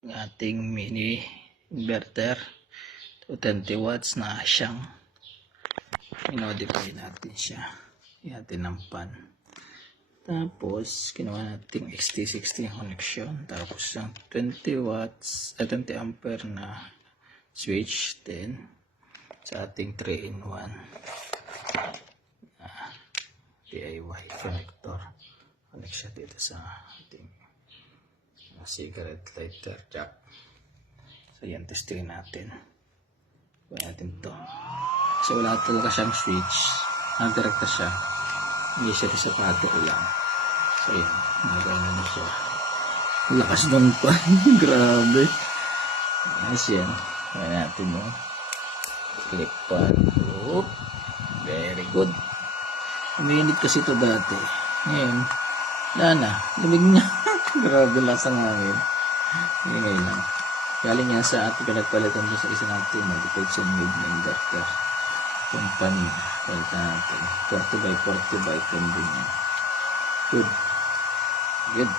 Ang ating mini inverter 20 watts na siyang i-modify natin siya. Natin ng pan. Tapos kinuha natin XT60 connection, tapos yung 20 watts 20 ampere na switch din sa ating 3-in-1 DIY connector. Connect siya dito sa ating cigarette lighter jack. So yan, testingin natin. Gawin natin to. Kasi wala talaga siyang switch. Nagdirekta siya. Hindi siya sa battery lang. So yan, nagawin na siya. Lakas nung pa. Grabe. Yes yan. Gawin natin mo. Click pan. Oh, very good. Uminit kasi ito dati. Ngayon, wala na. Lamig na. Grabe lasang hangin. Ngayon lang. Galing yan sa ating pinagpalitan mo sa isa natin modification made na inverter. Company. Palitan natin. 40 by 40 by 10 din yan. Good. Good.